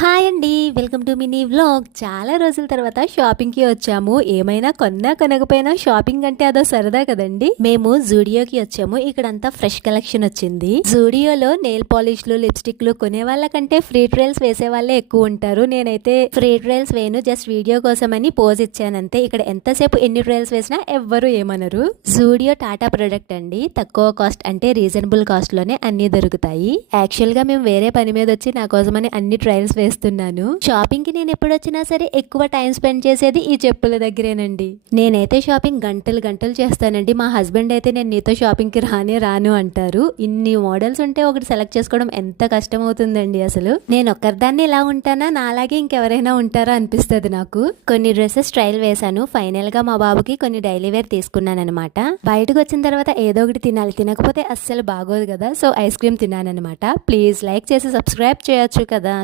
Hi అండి. Welcome to mini vlog. చాలా రోజుల తర్వాత షాపింగ్‌కి వచ్చాము. ఏమైనా కొన్నా కొనకపోయినా షాపింగ్ అంటే అదో సరదా కదండీ. మేము జూడియోకి వచ్చాము. ఇక్కడంతా ఫ్రెష్ కలెక్షన్ వచ్చింది. జూడియోలో నెయిల్ పాలిష్లు, లిప్స్టిక్లు కొనే వాళ్ళకంటే ఫ్రీ ట్రయల్స్ వేసే వాళ్ళే ఎక్కువ ఉంటారు. నేనైతే ఫ్రీ ట్రయల్స్ వేయను, జస్ట్ వీడియో కోసమని పోజ్ ఇచ్చానంతే. ఇక్కడ ఎంతసేపు ఎన్ని ట్రయల్స్ వేసినా ఎవ్వరు ఏమనరు. జూడియో టాటా ప్రొడక్ట్ అండి. తక్కువ కాస్ట్ అంటే రీజనబుల్ కాస్ట్ లోనే అన్ని దొరుకుతాయి. యాక్చువల్ గా మేము వేరే పని మీద వచ్చి నా కోసమని అన్ని ట్రయల్స్ వేస్తున్నాను. షాపింగ్ కి నేను ఎప్పుడు వచ్చినా సరే ఎక్కువ టైం స్పెండ్ చేసేది ఈ చెప్పుల దగ్గరేనండి. నేనైతే షాపింగ్ గంటలు గంటలు చేస్తానండి. మా హస్బెండ్ అయితే నేను నీతో షాపింగ్ కి రాను అంటారు. ఇన్ని మోడల్స్ ఉంటే ఒకటి సెలెక్ట్ చేసుకోవడం ఎంత కష్టం అవుతుందండి అసలు. నేను ఒక్కరిదాన్ని ఇలా ఉంటానా, నాలాగే ఇంకెవరైనా ఉంటారా అనిపిస్తుంది నాకు. కొన్ని డ్రెస్సెస్ ట్రయల్ వేశాను. ఫైనల్ గా మా బాబుకి కొన్ని డైలీ వేర్ తీసుకున్నాను అనమాట. బయటకు వచ్చిన తర్వాత ఏదో ఒకటి తినాలి, తినకపోతే అస్సలు బాగోదు కదా. సో ఐస్ క్రీమ్ తిన్నాను అనమాట. ప్లీజ్ లైక్ చేసి సబ్స్క్రైబ్ చేయొచ్చు కదా.